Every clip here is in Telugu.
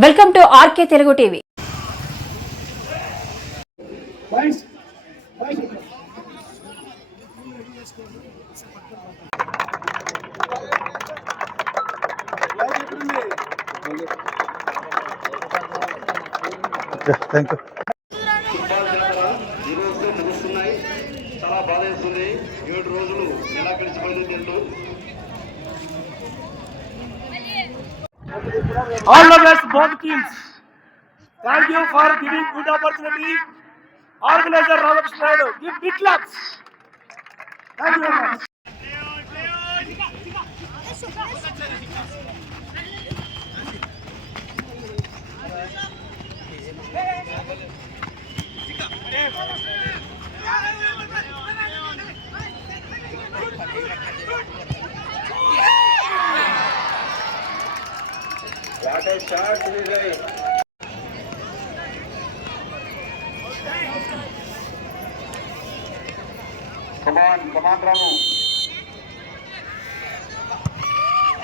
Welcome to RK Telugu TV. Thank you football జాతర ఈ రోజుతో ముగుస్తున్నాయి చాలా బాధ వేస్తుంది ఏడు రోజులు ఎలా గడిచిపోయింది తింటూ all the best both teams. Thank you for giving good opportunity. Organizer Ramakrishna Naidu, give big claps. Thank you very much.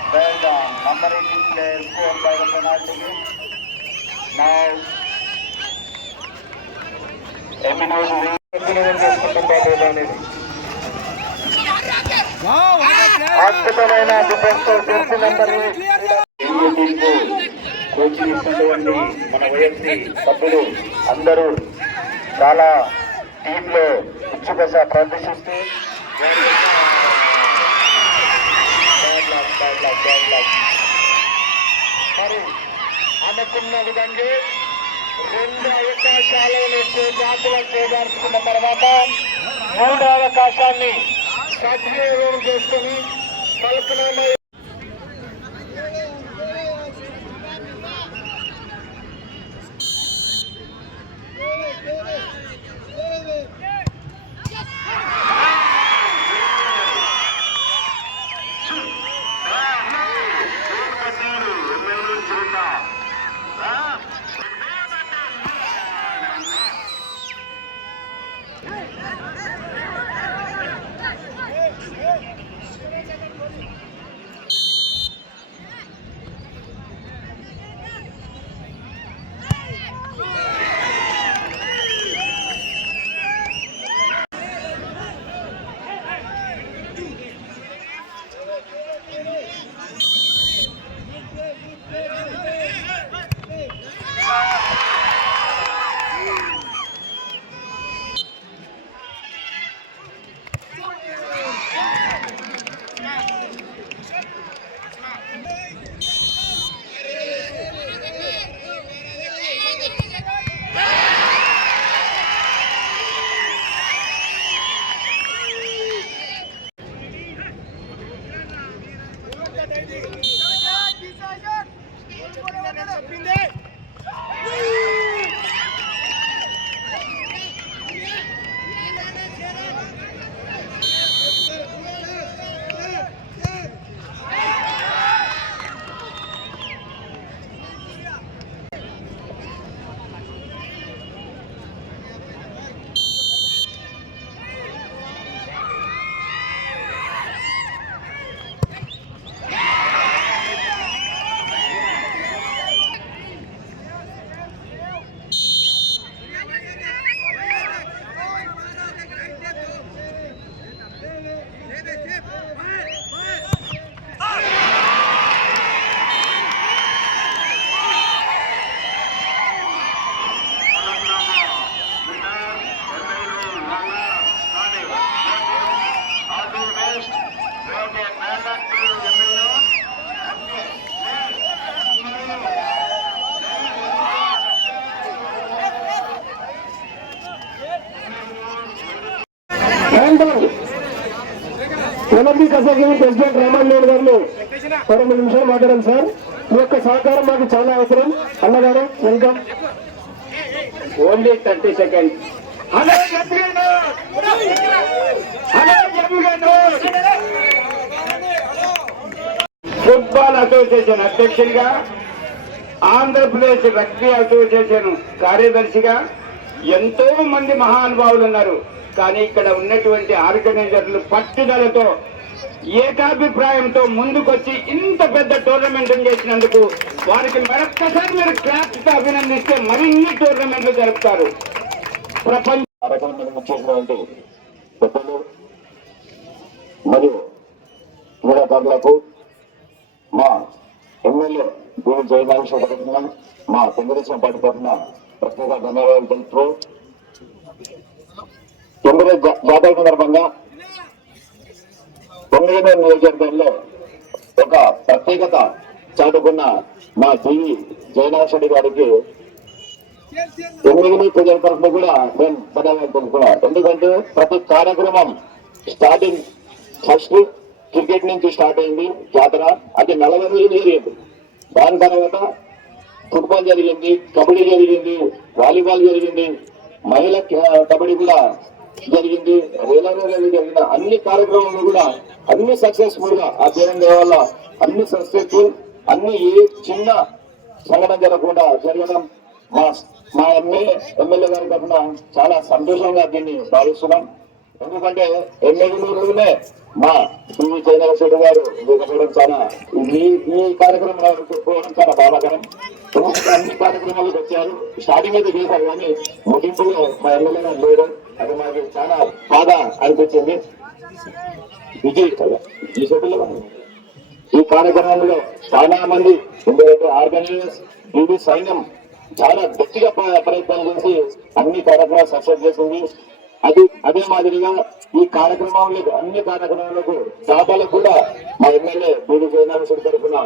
Well done. Number 18 player scored by the penalty. Kick. Now, Eminos చేసుకుంటుంటారు అద్భుతమైన డిఫెన్స్ జెర్సీ నెంబర్ కోచింగ్ ఇస్తున్నటువంటి మన వైఎస్సీ సభ్యులు అందరూ చాలా టీంలో ఉత్సుకత ప్రదర్శిస్తూ మరి అనుకున్న విధంగా రెండు అవకాశాలను జాతులు చేదార్చుకున్న తర్వాత మూడో అవకాశాన్ని సద్వినియోగం చేసుకుని కల్పనమై కసగిరి ప్రెసిడెంట్ రామన్ నాయుడు గారు రెండు నిమిషాలు మాట్లాడాలి సార్. మీ యొక్క సహకారం మాకు చాలా అవసరం. అన్నగారు welcome. Only thirty second. Football association అధ్యక్షుడిగా ఆంధ్రప్రదేశ్ రగ్బీ అసోసియేషన్ కార్యదర్శిగా ఎంతో మంది మహానుభావులు ఉన్నారు. కానీ ఇక్కడ ఉన్నటువంటి ఆర్గనైజర్లు పట్టుదలతో ఏకాభిప్రాయంతో ముందుకొచ్చి ఇంత పెద్ద టోర్నమెంట్ చేసినందుకు వారికి మరొక్కసారి మీరు క్లాప్స్ అభినందిస్తే మరిన్ని టోర్నమెంట్లు జరుపుతారు. ప్రపంచ చేసినటువంటి పెద్దలు మరియు క్రీడాకారులకు మా ఎమ్మెల్యే భూమి జయనాగేశ్వర తరఫున మా తెలుగుదేశం పార్టీ తరఫున ప్రత్యేక ధన్యవాదాలు తెలుపుతూ తొమ్మిది జాతర సందర్భంగా తొమ్మిది నియోజకవర్గంలో ఒక ప్రత్యేకత చాటుకున్న మా జీవి జయనాథరెడ్డి గారికి ఎనిమిది ప్రజల తరఫున కూడా నేను ధన్యవాదాలు ఎందుకంటే ప్రతి కార్యక్రమం స్టార్టింగ్ ఫస్ట్ క్రికెట్ నుంచి స్టార్ట్ అయింది జాతర అది నలభై రోజులు జరిగింది. దాని తర్వాత ఫుట్బాల్ జరిగింది కబడ్డీ జరిగింది వాలీబాల్ జరిగింది మహిళ కబడ్డీ కూడా జరిగింది. రేలా జరిగిన అన్ని కార్యక్రమాలు కూడా అన్ని సక్సెస్ఫుల్గా ఆ దేవుని వల్ల అన్ని సక్సెస్ఫుల్ అన్ని ఏ చిన్న సంఘటన జరగకుండా జరగడం మా మా ఎమ్మెల్యే ఎమ్మెల్యే గారి తరఫున చాలా సంతోషంగా దీన్ని భావిస్తున్నాం. ఎందుకంటే ఎమ్మెల్యేలోనే మా శ్రీ చైనాశ్వరి గారు లేకపోవడం చాలా ఈ ఈ కార్యక్రమం పోవడం చాలా బాధాకరం. అన్ని కార్యక్రమాలకు వచ్చారు. స్టార్టింగ్ అయితే చేశారు కానీ ముగింపులో మా ఎమ్మెల్యే గారు లేరు. అది మాకు చాలా బాధ అనిపించింది. విజయ్ ఈ ఈ కార్యక్రమంలో చాలా మంది ఆర్గనైజర్స్ ఇది సైన్యం చాలా గట్టిగా ప్రయత్నం చేసి అన్ని కార్యక్రమాలు సక్సెస్ చేసింది. అది అదే మాదిరిగా ఈ కార్యక్రమంలో అన్ని కార్యక్రమాలకు దాదాలకు కూడా మా ఎమ్మెల్యే బీడీ జయనాథేశ్వరి తరఫున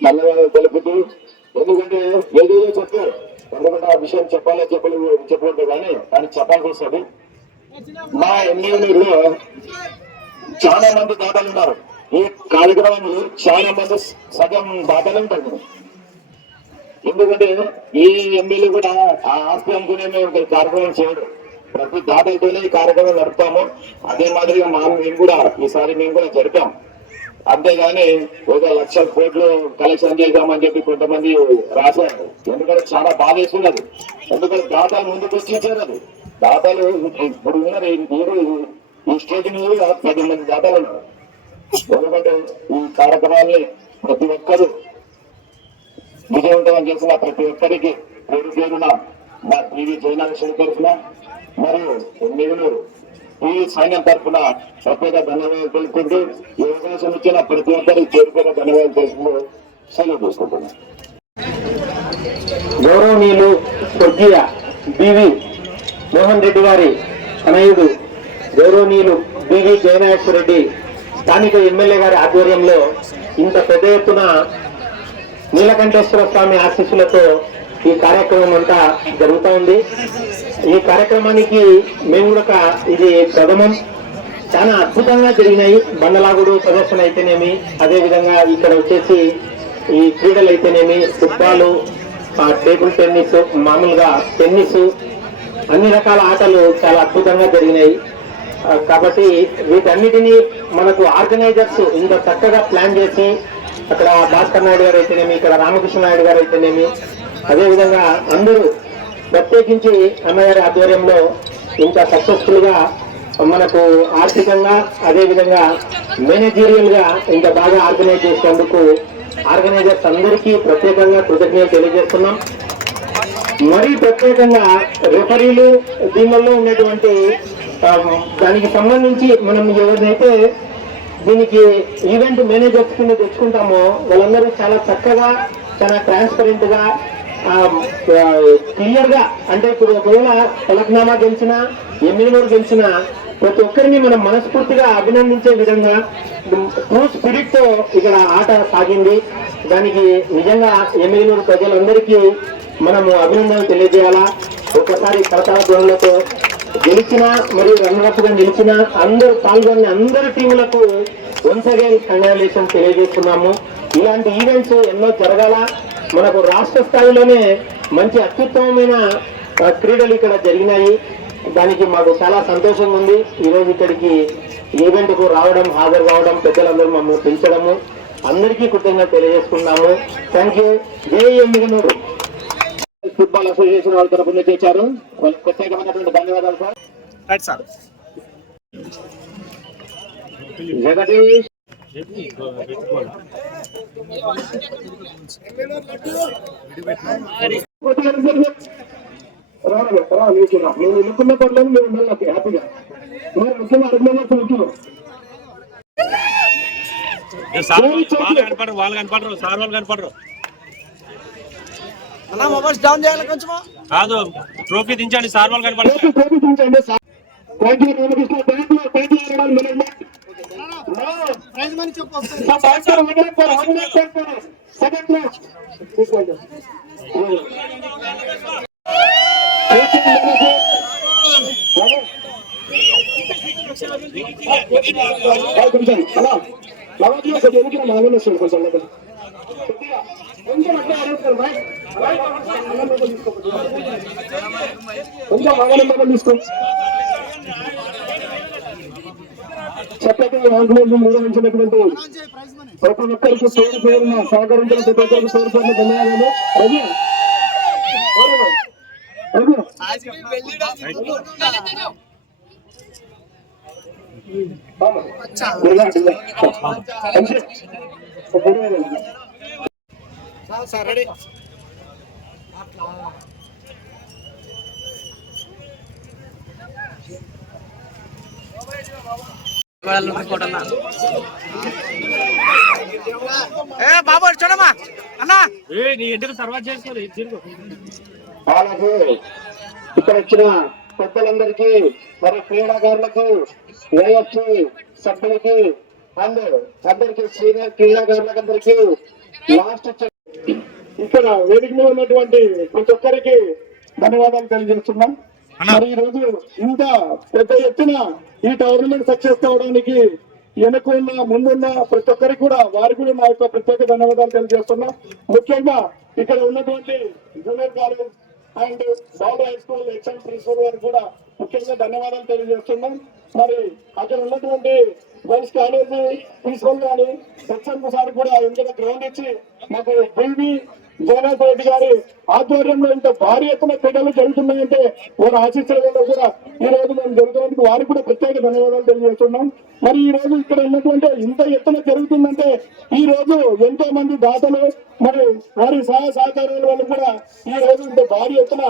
ధన్యవాదాలు తెలుపుతూ ఎందుకంటే ఏదేదో చెప్పారు ఎందుకంటే ఆ విషయం చెప్పాలో చెప్పలేదు చెప్పలేదు కానీ కానీ చెప్పాల్సి వస్తుంది. మా ఎమ్మెల్యేలో చాలా మంది దాతలు ఉన్నారు. ఈ కార్యక్రమంలో చాలా మంది సగం దాతలు ఉంటారు ఎందుకంటే ఈ ఎమ్మెల్యే కూడా ఆ ఆస్తి అనుకునే మేము కార్యక్రమం చేయడు. ప్రతి దాతలతోనే ఈ కార్యక్రమం నడుపుతాము. అదే మాదిరిగా మా మేము కూడా ఈసారి మేము కూడా జరిపాం. అంతేగాని ఒక లక్ష కోట్లు కలెక్షన్ చేద్దామని చెప్పి కొంతమంది రాశారు. ఎందుకంటే చాలా బాధ వేస్తున్నది ఎందుకంటే దాతలు ముందుకు వచ్చి ఇచ్చారు అది. దాతలు ఇప్పుడు ఉన్నారు మీరు ఈ- స్టేజ్ మీద పది మంది దాతలు ఉన్నారు ఎందుకంటే ఈ కార్యక్రమాన్ని ప్రతి ఒక్కరూ విజయవంతం చేసిన ప్రతి ఒక్కరికి పేరు పేరున మా టీవీ జయనాగేశ్వరి తరఫున మరియు నెల్లూరు టీవీ సైన్యం తరఫున ప్రత్యేక ధన్యవాదాలు తెలుపుకుంటూ ఈ అవకాశం ఇచ్చిన ప్రతి ఒక్కరికి పేరు పేరు ధన్యవాదాలు తెలుపుతూ సెలవు తీసుకుంటున్నాను గౌరవనీయులు స్వర్గీయ బివి మోహన్ రెడ్డి గారి తనయుడు గౌరవనీయులు బివి జయనాయశ్వర రెడ్డి స్థానిక ఎమ్మెల్యే గారి ఆధ్వర్యంలో ఇంత పెద్ద ఎత్తున నీలకంఠేశ్వర స్వామి ఆశీస్సులతో ఈ కార్యక్రమం అంతా జరుగుతూ ఉంది. ఈ కార్యక్రమానికి మేము కూడా ఒక- ఇది ప్రథమం. చాలా అద్భుతంగా జరిగినాయి. బండలాగుడు ప్రదర్శన అయితేనేమి అదేవిధంగా ఇక్కడ వచ్చేసి ఈ క్రీడలు అయితేనేమి ఫుట్బాల్ టేబుల్ టెన్నిస్ మామూలుగా టెన్నిస్ అన్ని రకాల ఆటలు చాలా అద్భుతంగా జరిగినాయి. కాబట్టి వీటన్నిటినీ మనకు ఆర్గనైజర్స్ ఇంత చక్కగా ప్లాన్ చేసి అక్కడ భాస్కర్ నాయుడు గారు అయితేనేమి ఇక్కడ రామకృష్ణ నాయుడు గారు అయితేనేమి అదేవిధంగా అందరూ ప్రత్యేకించి అన్నగారి ఆధ్వర్యంలో ఇంత సక్సెస్ఫుల్గా మనకు ఆర్థికంగా అదేవిధంగా మేనేజీరియల్గా ఇంత బాగా ఆర్గనైజ్ చేసినందుకు ఆర్గనైజర్స్ అందరికీ ప్రత్యేకంగా కృతజ్ఞతలు తెలియజేస్తున్నాం. మరీ ప్రత్యేకంగా రెఫరీలు దీనిలో ఉన్నటువంటి దానికి సంబంధించి మనం ఎవరినైతే దీనికి ఈవెంట్ మేనేజర్స్ కింద తెచ్చుకుంటామో వాళ్ళందరూ చాలా చక్కగా చాలా ట్రాన్స్పరెంట్గా క్లియర్గా అంటే ఇప్పుడు ఒకవేళ ఫలక్నామా గెలిచినా ఎమ్మెల్యేలు గెలిచినా ప్రతి ఒక్కరిని మనం మనస్ఫూర్తిగా అభినందించే విధంగా ట్రూ స్పిరిట్తో ఇక్కడ ఆట సాగింది. దానికి నిజంగా ఎమ్మెల్యేలు ప్రజలందరికీ మనము అభినందనలు తెలియజేయాలా? ఒకసారి కరతాళ ధ్వనులతో గెలిచిన మరియు రన్నర్స్గా నిలిచిన అందరూ పాల్గొన్న అందరి టీములకు వన్స్ అగైన్ కంగ్రాచులేషన్ తెలియజేస్తున్నాము. ఇలాంటి ఈవెంట్స్ ఎన్నో జరగాల? మనకు రాష్ట్ర స్థాయిలోనే మంచి అత్యుత్తమమైన క్రీడలు ఇక్కడ జరిగినాయి. దానికి మాకు చాలా సంతోషంగా ఉంది. ఈ రోజు ఇక్కడికి ఈవెంట్కు రావడం హాజరు కావడం పెద్దలందరూ మమ్మల్ని పిలిచడము. అందరికీ కృతజ్ఞత తెలియజేసుకున్నాము థ్యాంక్ యూ జై ఎమ్మిగనూరు. ఫుట్బాల్ అసోసియేషన్ వాళ్ళ తరఫున చేశారు వాళ్ళకి ప్రత్యేకమైనటువంటి ధన్యవాదాలు సార్. Right sir. జగదీష్. రావాలి రా నీకు రా నేను ఎన్నుకున్న పనులను మీరు ఉండాలి నాకు హ్యాపీగా. మీరు ముఖ్యంగా వాళ్ళు కనపడరు వాళ్ళు కనపడరు సార్ వాళ్ళు కనపడరు. అన్న మొబైల్స్ డౌన్ చేయాలి కొంచెం. కాదు ట్రోఫీ దించండి సార్ వాళ్ళు కోపి కోపి చూడండి sir. You Ramakrishna you thank you management prize money చెప్పు సెకండ్ క్లాస్ కొంచెం అలా లవజ్లో కొంచెం ఎన్నికల మామూలు వస్తుంది కొంచెం కొంచెం అట్లా ఆడేస్తారు బాయ్ కొంచెం మంగళం లోపల తీసుకో. చక్కగా ఆంగ్లేయులు నిర్వహించినటువంటి ప్రతి ఒక్కరికి పేరు పేరున సహకరించిన ప్రతి ఒక్కరికి పేరు పేరున ధన్యవాదాలు. రవి. రవి. Sir ready. ఏ బాబు చూడమ్మా. అన్నా. ఏ నీ ఇంటికి తర్వాత అలాగే ఇక్కడ వచ్చిన పెద్దలందరికీ మరి క్రీడాకారులకు ఏఎఫ్సి సభ్యులకి అండ్ అందరికి సీనియర్ క్రీడాకారులకు అందరికీ లాస్ట్ ఇక్కడ వేదిక మీద ఉన్నటువంటి ప్రతి ఒక్కరికి ధన్యవాదాలు తెలియజేస్తున్నాం. మరి ఈ రోజు ఇంత పెద్ద ఎత్తున ఈ టోర్నమెంట్ సక్సెస్ కావడానికి వెనుకున్న ముందున్న ప్రతి ఒక్కరికి కూడా వారికి కూడా నా యొక్క ప్రత్యేక ధన్యవాదాలు తెలియజేస్తున్నా. ముఖ్యంగా ఇక్కడ ఉన్నటువంటి జూనియర్ కాలేజ్ అండ్ బాబు హై స్కూల్ హెచ్ఎం ప్రిన్సిపల్ గారికి కూడా ముఖ్యంగా ధన్యవాదాలు తెలియజేస్తున్నాం. మరి అక్కడ ఉన్నటువంటి గర్ల్స్ కాలేజ్ ప్రిన్సిపల్ గాని హెచ్ఎం సార్ కూడా ఎందుకంటే గ్రౌండ్ ఇచ్చి మాకు బీబీ జగన్నాథ్ రెడ్డి గారి ఆధ్వర్యంలో ఇంత భారీ ఎత్తున క్రీడలు జరుగుతున్నాయంటే వారు ఆశిస్సుల కూడా ఈ రోజు మేము జరుగుతున్నందుకు వారికి కూడా ప్రత్యేక ధన్యవాదాలు తెలియజేస్తున్నాం. మరి ఈ రోజు ఇక్కడ ఉన్నటువంటి ఇంత ఎత్తున జరుగుతుందంటే ఈ రోజు ఎంతో మంది దాతలు మరి వారి సహాయ సహకారాల వల్ల కూడా ఈ రోజు ఇంత భారీ ఎత్తున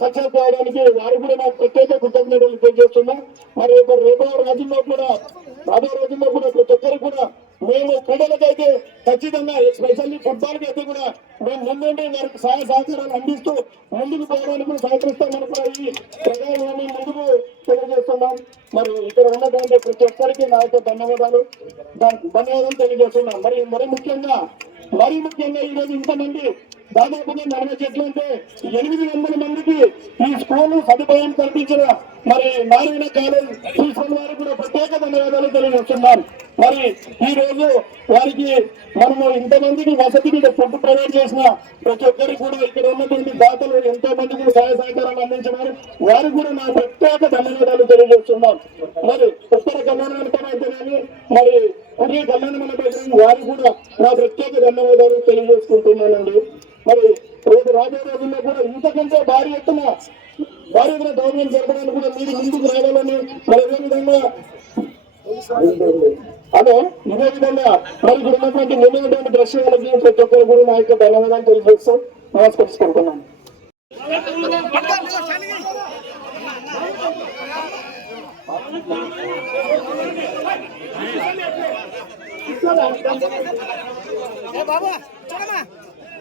సక్సెస్ కావడానికి వారు కూడా నాకు ప్రత్యేక కృతజ్ఞతలు తెలియజేస్తున్నాం. మరి రేపో రోజుల్లో కూడా రాబో రోజుల్లో కూడా ప్రతి ఒక్కరు కూడా మేము క్రీడలకైతే ఖచ్చితంగా ఎస్పెషల్లీ ఫుట్బాల్కి అయితే కూడా మేము ముందుండి వారికి సహాయ సహకారాలు అందిస్తూ ముందుకు పోవడానికి సహకరిస్తామని కూడా ఈ ప్రజాన్ని ముందుకు తెలియజేస్తున్నాం. మరి ఇక్కడ ఉన్నటువంటి ప్రతి ఒక్కరికి నా యొక్క ధన్యవాదాలు. ధన్- ధన్యవాదాలు తెలియజేస్తున్నాం. మరి మరి ముఖ్యంగా మరి ముఖ్యంగా ఈరోజు ఇంతమంది దాదాపుగా నలభై చెట్లు అంటే ఎనిమిది వందల మందికి ఈ స్కూల్ సదుపాయం కల్పించిన మరి నారాయణ కాలేజ్ ప్రిన్సిపల్ వారికి కూడా ప్రత్యేక ధన్యవాదాలు తెలియజేస్తున్నాను మరి ఈ రోజు వారికి మనము ఇంతమందికి వసతికి ఫుడ్ ప్రొవైడ్ చేసిన ప్రతి ఒక్కరికి కూడా ఇక్కడ ఉన్నటువంటి దాతలు ఎంతో మందికి సహాయ సహకారాలు అందించినారు. వారికి కూడా నా ప్రత్యేక ధన్యవాదాలు తెలియజేస్తున్నాం. మరి ఉత్తర కళ్యాణ మండపం కానీ మరి ఉదయ కళ్యాణ మండపం వారికి కూడా నా ప్రత్యేక ధన్యవాదాలు తెలియజేసుకుంటున్నానండి. మరి రేపు రాబోయే రోజుల్లో కూడా ఇంతకంటే భారీ ఎత్తున భారీ ఎత్తున గవర్నమెంట్ జరపడానికి కూడా మీరు ముందుకు రావాలని మరి అదే విధంగా అదే ఇదే విధంగా మరి ఇక్కడ ఉన్నటువంటి నిన్నటువంటి దృశ్యాలకి ప్రతి ఒక్కరు కూడా నా యొక్క ధన్యవాదాలు తెలియజేస్తూ నమస్కరించుకుంటున్నాను ఏ బాబు చూడమ్మా.